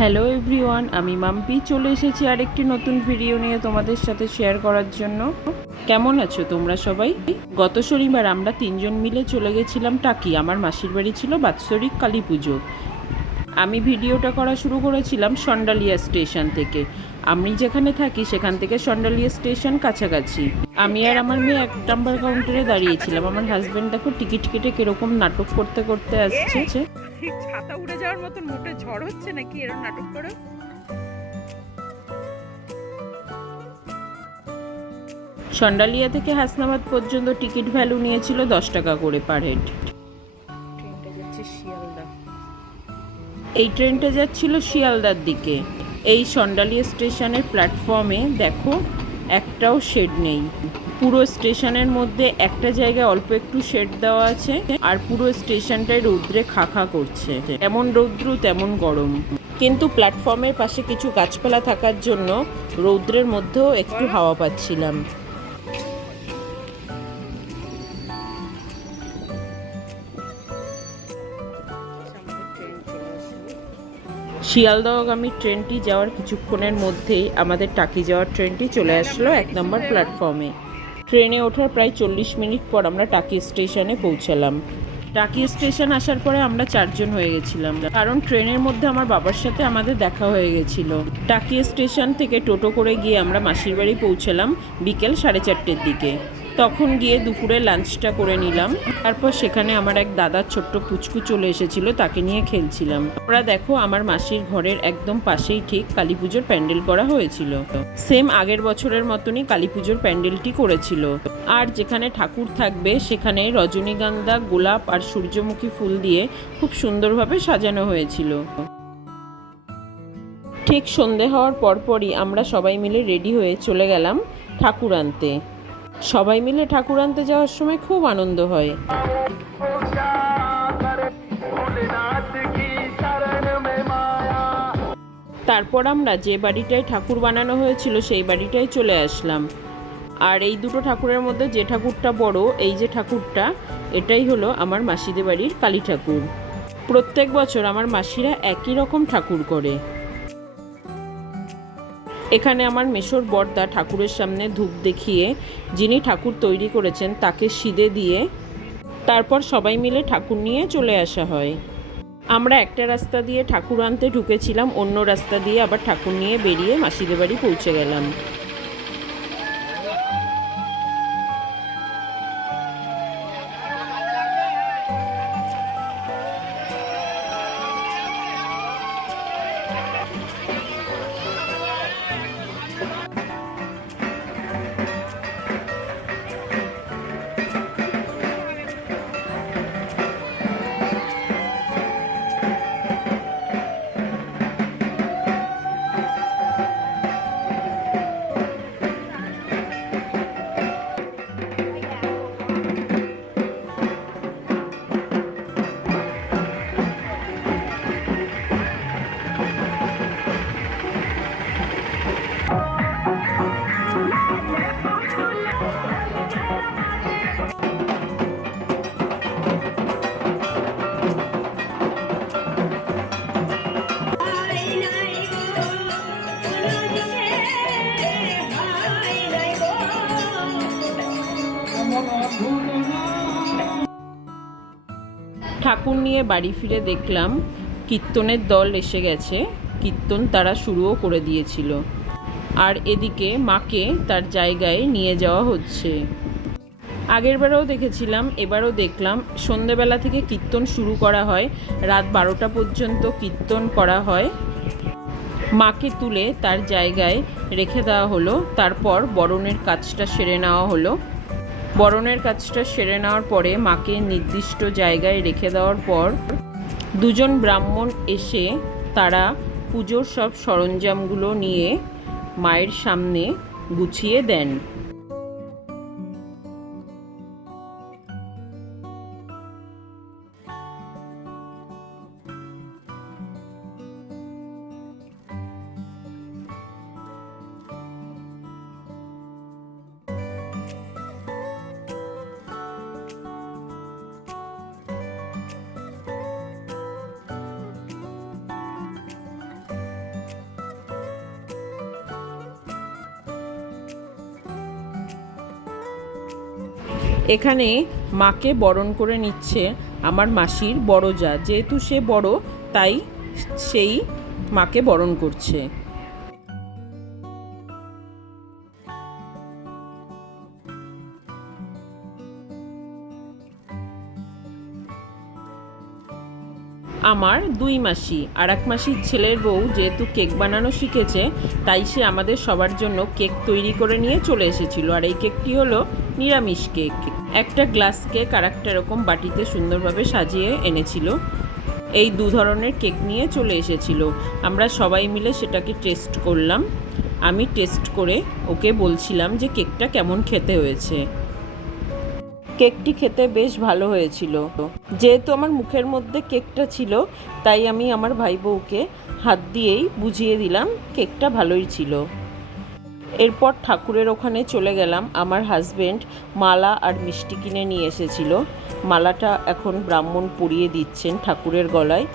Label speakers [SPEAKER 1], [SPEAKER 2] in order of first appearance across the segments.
[SPEAKER 1] Hello everyone আমি মাম্পি। চলে এসেছি আরেকটি নতুন ভিডিও নিয়ে তোমাদের সাথে শেয়ার করার জন্য। কেমন আছো তোমরা সবাই? গত শনিবার আমরা তিনজন মিলে চলে গেছিলাম টাকি। আমার মাসির বাড়ি ছিল বাৎসরিক কালী পুজো। আমি ভিডিওটা করা শুরু করেছিলাম সন্ডালিয়া স্টেশন থেকে। আমি যেখানে থাকি সেখান থেকে সন্ডালিয়া স্টেশন কাছাকাছি। আমি আর আমার মেয়ে এক নাম্বার কাউন্টারে দাঁড়িয়েছিলাম। আমার হাজব্যান্ড দেখো টিকিট কেটে কীরকম নাটক করতে করতে আসছে।
[SPEAKER 2] ঠিক ছাতা উড়ে যাওয়ার মতন মোটে ঝড় হচ্ছে নাকি এরকম নাটক করে?
[SPEAKER 1] সন্ডালিয়া থেকে হাসনাবাদ পর্যন্ত টিকিট ভ্যালু নিয়েছিল দশ টাকা করে পার হেড।
[SPEAKER 2] ট্রেনটা যাচ্ছে শিয়ালদা।
[SPEAKER 1] এই ট্রেনটা যাচ্ছিল শিয়ালদার দিকে। এই সন্ডালিয়া স্টেশনের প্ল্যাটফর্মে দেখো একটাও শেড নেই। পুরো স্টেশনের মধ্যে একটা জায়গায় অল্প একটু শেড দেওয়া আছে আর পুরো স্টেশনটাই রৌদ্রে খাখা করছে। এমন রৌদ্র, তেমন গরম। কিন্তু প্ল্যাটফর্মের পাশে কিছু গাছপালা থাকার জন্য রৌদ্রের মধ্যেও একটু হাওয়া পাচ্ছিলাম। শিয়ালদহগামী ট্রেনটি যাওয়ার কিছুক্ষণের মধ্যেই আমাদের টাকি যাওয়ার ট্রেনটি চলে আসলো এক নম্বর প্ল্যাটফর্মে। ট্রেনে ওঠার প্রায় চল্লিশ মিনিট পর আমরা টাকি স্টেশনে পৌঁছালাম। টাকি স্টেশন আসার পরে আমরা চারজন হয়ে গেছিলাম, কারণ ট্রেনের মধ্যে আমার বাবার সাথে আমাদের দেখা হয়ে গেছিল। টাকি স্টেশন থেকে টোটো করে গিয়ে আমরা মাসির বাড়ি পৌঁছালাম বিকেল সাড়ে চারটের দিকে। তখন গিয়ে দুপুরে লাঞ্চটা করে নিলাম। তারপর সেখানে আমার এক দাদার ছোট্ট পুচকু চলে এসেছিল, তাকে নিয়ে খেলছিলাম। ওরা দেখো, আমার মাসির ঘরের একদম পাশেই ঠিক কালী পুজোর প্যান্ডেল করা হয়েছিল। সেম আগের বছরের মতনই কালী পুজোর প্যান্ডেলটি করেছিল। আর যেখানে ঠাকুর থাকবে, সেখানে রজনীগন্ধা, গোলাপ আর সূর্যমুখী ফুল দিয়ে খুব সুন্দরভাবে সাজানো হয়েছিল। ঠিক সন্ধে হওয়ার পরপরই আমরা সবাই মিলে রেডি হয়ে চলে গেলাম ঠাকুর আনতে। সবাই মিলে ঠাকুর আনতে যাওয়ার সময় খুব আনন্দ হয়। তারপর আমরা যে বাড়িটায় ঠাকুর বানানো হয়েছিল সেই বাড়িটায় চলে আসলাম। আর এই দুটো ঠাকুরের মধ্যে যে ঠাকুরটা বড়, এই যে ঠাকুরটা, এটাই হলো আমার মাসিদের বাড়ির কালী ঠাকুর। প্রত্যেক বছর আমার মাসিরা একই রকম ঠাকুর করে। এখানে আমার মেশোর বর্দা ঠাকুরের সামনে ধূপ দেখিয়ে যিনি ঠাকুর তৈরি করেছেন তাকে সিদে দিয়ে তারপর সবাই মিলে ঠাকুর নিয়ে চলে আসা হয়। আমরা একটা রাস্তা দিয়ে ঠাকুর আনতে ঢুকেছিলাম, অন্য রাস্তা দিয়ে আবার ঠাকুর নিয়ে বেরিয়ে মাসিদের বাড়ি পৌঁছে গেলাম। ঠাকুর নিয়ে বাড়ি ফিরে দেখলাম কীর্তনের দল এসে গেছে। কীর্তন তারা শুরুও করে দিয়েছিল। আর এদিকে মাকে তার জায়গায় নিয়ে যাওয়া হচ্ছে। আগেরবারেও দেখেছিলাম, এবারও দেখলাম। সন্ধেবেলা থেকে কীর্তন শুরু করা হয়। রাত বারোটা পর্যন্ত কীর্তন করা হয়। মাকে তুলে তার জায়গায় রেখে দেওয়া হলো। তারপর বরণের কাজটা সেরে নেওয়া হলো। বরণের কাজটা সেরে নেওয়ার পরে মাকে নির্দিষ্ট জায়গায় রেখে দেওয়ার পর দুজন ব্রাহ্মণ এসে তারা পুজোর সব সরঞ্জামগুলো নিয়ে মায়ের সামনে গুছিয়ে দেন। এখানে মাকে বরণ করে নিচ্ছে আমার মাসির বড় যা যেহেতু সে বড়, তাই সেই মাকে বরণ করছে। আমার দুই মাসি আর এক মাসির ছেলের বউ যেহেতু কেক বানানো শিখেছে, তাই সে আমাদের সবার জন্য কেক তৈরি করে নিয়ে চলে এসেছিল। আর এই কেকটি হলো নিরামিষ কেক। একটা গ্লাস কেক আর একটা এরকম বাটিতে সুন্দরভাবে সাজিয়ে এনেছিল। এই দু ধরনের কেক নিয়ে চলে এসেছিল। আমরা সবাই মিলে সেটাকে টেস্ট করলাম। আমি টেস্ট করে ওকে বলছিলাম যে কেকটা কেমন খেতে হয়েছে। কেকটি খেতে বেশ ভালো হয়েছিল। যেহেতু আমার মুখের মধ্যে কেকটা ছিল, তাই আমি আমার ভাই বউকে হাত দিয়েই বুঝিয়ে দিলাম কেকটা ভালোই ছিল। এরপর ঠাকুরের ওখানে চলে গেলাম। আমার হাজবেন্ড মালা আর মিষ্টি কিনে নিয়ে এসেছিল। মালাটা এখন ব্রাহ্মণ পরিয়ে দিচ্ছেন ঠাকুরের গলায়।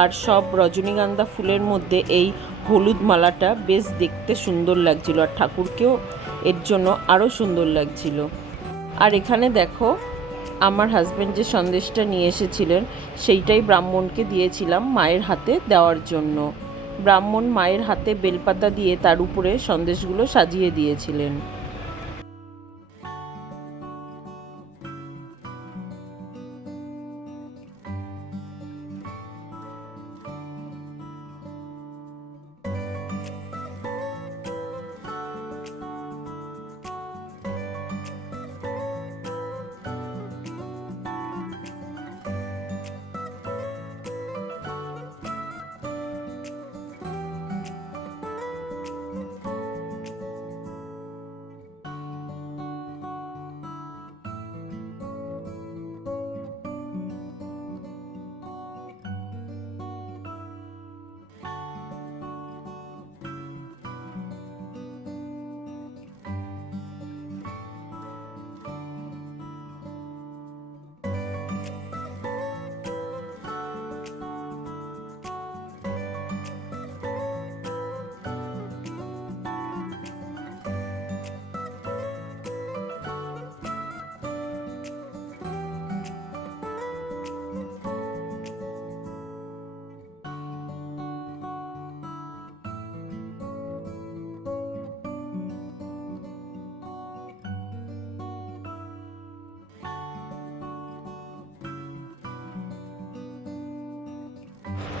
[SPEAKER 1] আর সব রজনীগন্ধা ফুলের মধ্যে এই হলুদ মালাটা বেশ দেখতে সুন্দর লাগছিল আর ঠাকুরকেও এর জন্য আরও সুন্দর লাগছিল। আর এখানে দেখো, আমার হাজব্যান্ড যে সন্দেশটা নিয়ে এসেছিলেন, সেইটাই ব্রাহ্মণকে দিয়েছিলাম মায়ের হাতে দেওয়ার জন্য। ব্রাহ্মণ মায়ের হাতে বেলপাতা দিয়ে তার উপরে সন্দেশগুলো সাজিয়ে দিয়েছিলেন।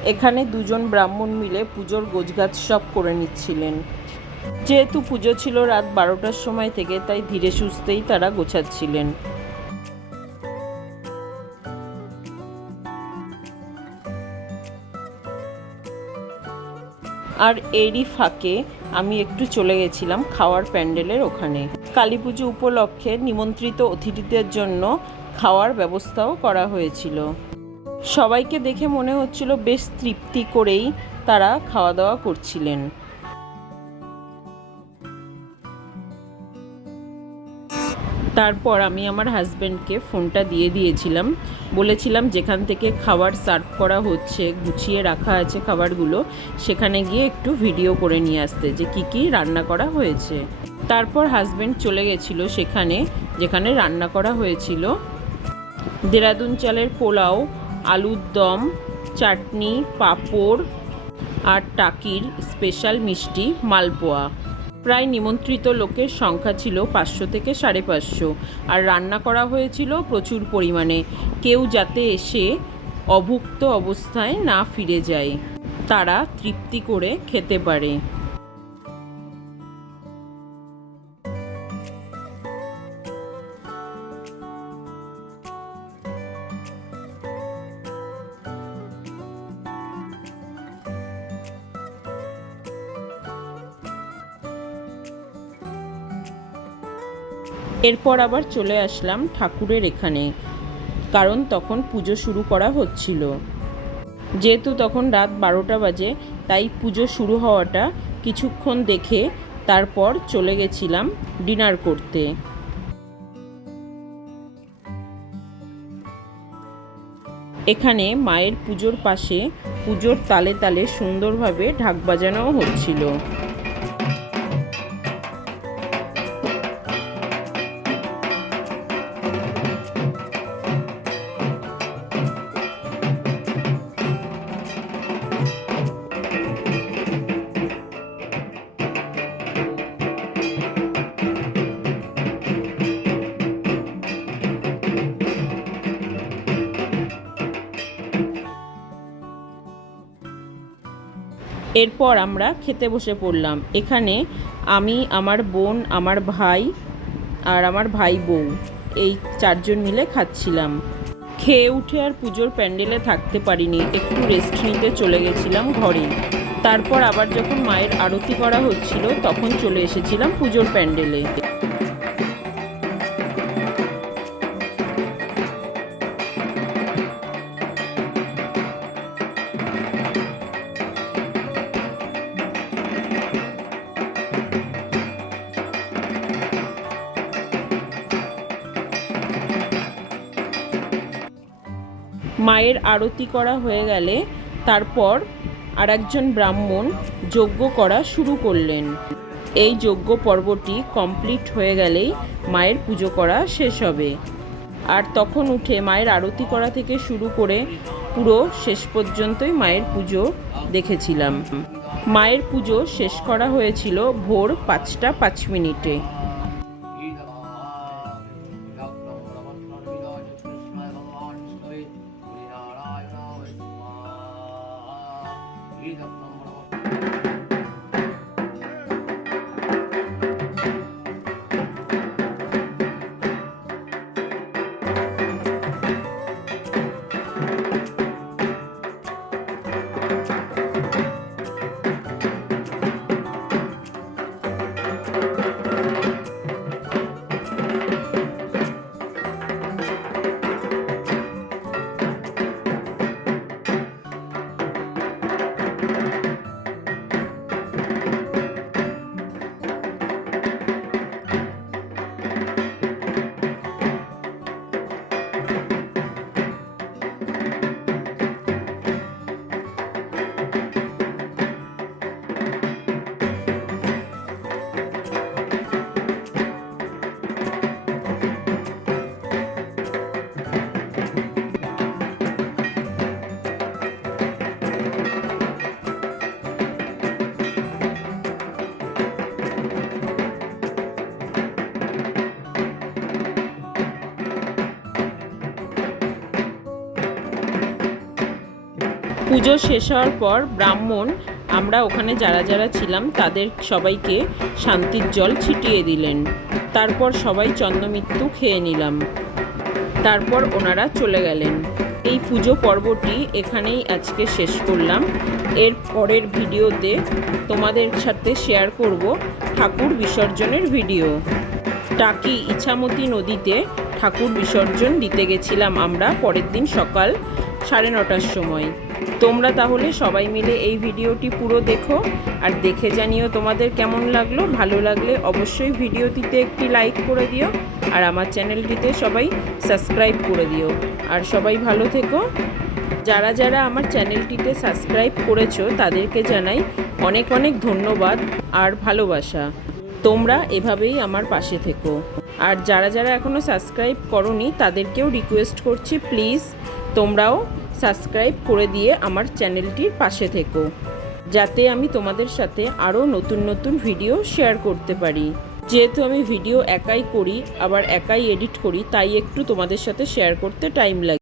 [SPEAKER 1] এখানে দুজন ব্রাহ্মণ মিলে পুজোর গোছগাছ সব করে নিচ্ছিলেন। যেহেতু পুজো ছিল রাত বারোটার সময় থেকে, তাই ধীরে সুস্থেই তারা গোছাচ্ছিলেন। আর এরই ফাঁকে আমি একটু চলে গেছিলাম খাওয়ার প্যান্ডেলের ওখানে। কালী পুজো উপলক্ষে নিমন্ত্রিত অতিথিদের জন্য খাওয়ার ব্যবস্থাও করা হয়েছিল। সবাইকে দেখে মনে হচ্ছিল বেশ তৃপ্তি করেই তারা খাওয়া দাওয়া করছিলেন। তারপর আমি আমার হাজব্যান্ডকে ফোনটা দিয়ে দিয়েছিলাম। বলেছিলাম যেখান থেকে খাবার সার্ভ করা হচ্ছে, গুছিয়ে রাখা আছে খাবারগুলো, সেখানে গিয়ে একটু ভিডিও করে নিয়ে আসতে যে কি কি রান্না করা হয়েছে। তারপর হাজব্যান্ড চলে গেছিল সেখানে, যেখানে রান্না করা হয়েছিল। দেরাদুন চালের পোলাও আলুর দম, চাটনি, পাঁপড় আর টাকির স্পেশাল মিষ্টি মালপোয়া। প্রায় নিমন্ত্রিত লোকের সংখ্যা ছিল পাঁচশো থেকে সাড়ে পাঁচশো আর রান্না করা হয়েছিল প্রচুর পরিমাণে। কেউ যাতে এসে অভুক্ত অবস্থায় না ফিরে যায়, তারা তৃপ্তি করে খেতে পারে। এরপর আবার চলে আসলাম ঠাকুরের এখানে, কারণ তখন পুজো শুরু করা হচ্ছিল। যেহেতু তখন রাত বারোটা বাজে, তাই পুজো শুরু হওয়াটা কিছুক্ষণ দেখে তারপর চলে গেছিলাম ডিনার করতে। এখানে মায়ের পুজোর পাশে পুজোর তালে তালে সুন্দরভাবে ঢাক বাজানোও হচ্ছিল। এরপর আমরা খেতে বসে পড়লাম। এখানে আমি, আমার বোন, আমার ভাই আর আমার ভাই বউ, এই চারজন মিলে খাচ্ছিলাম। খেয়ে উঠে আর পুজোর প্যান্ডেলে থাকতে পারিনি, একটু রেস্ট নিতে চলে গেছিলাম ঘরে। তারপর আবার যখন মায়ের আরতি করা হচ্ছিল, তখন চলে এসেছিলাম পুজোর প্যান্ডেলে। মায়ের আরতি করা হয়ে গেলে তারপর আরেকজন ব্রাহ্মণ যজ্ঞ করা শুরু করলেন। এই যজ্ঞ পর্বটি কমপ্লিট হয়ে গেলেই মায়ের পুজো করা শেষ হবে। আর তখন উঠে মায়ের আরতি করা থেকে শুরু করে পুরো শেষ পর্যন্তই মায়ের পুজো দেখেছিলাম। মায়ের পুজো শেষ করা হয়েছিল ভোর পাঁচটা পাঁচ মিনিটে। পুজো শেষ হওয়ার পর ব্রাহ্মণ, আমরা ওখানে যারা যারা ছিলাম, তাদের সবাইকে শান্তির জল ছিটিয়ে দিলেন। তারপর সবাই চন্দ্রমৃত্যু খেয়ে নিলাম। তারপর ওনারা চলে গেলেন। এই পুজো পর্বটি এখানেই আজকে শেষ করলাম। এর পরের ভিডিওতে তোমাদের সাথে শেয়ার করব ঠাকুর বিসর্জনের ভিডিও। টাকি ইছামতি নদীতে ঠাকুর বিসর্জন দিতে গেছিলাম আমরা পরের দিন সকাল সাড়ে নটার সময়। তোমরা তাহলে সবাই মিলে এই ভিডিওটি পুরো দেখো আর দেখে জানিও তোমাদের কেমন লাগল। ভালো লাগলে অবশ্যই ভিডিওটিতে একটি লাইক করে দিও আর আমার চ্যানেলটিতে সবাই সাবস্ক্রাইব করে দিও। আর সবাই ভালো থেকো। যারা যারা আমার চ্যানেলটিতে সাবস্ক্রাইব করেছ তাদেরকে জানাই অনেক অনেক ধন্যবাদ আর ভালোবাসা। তোমরা এভাবেই আমার পাশে থেকো। আর যারা যারা এখনও সাবস্ক্রাইব করনি তাদেরকেও রিকোয়েস্ট করছি প্লিজ তোমরাও সাবস্ক্রাইব করে দিয়ে আমার চ্যানেলটির পাশে থেকো, যাতে আমি তোমাদের সাথে আরও নতুন নতুন ভিডিও শেয়ার করতে পারি। যেহেতু আমি ভিডিও একাই করি, আবার একাই এডিট করি, তাই একটু তোমাদের সাথে শেয়ার করতে টাইম লাগে।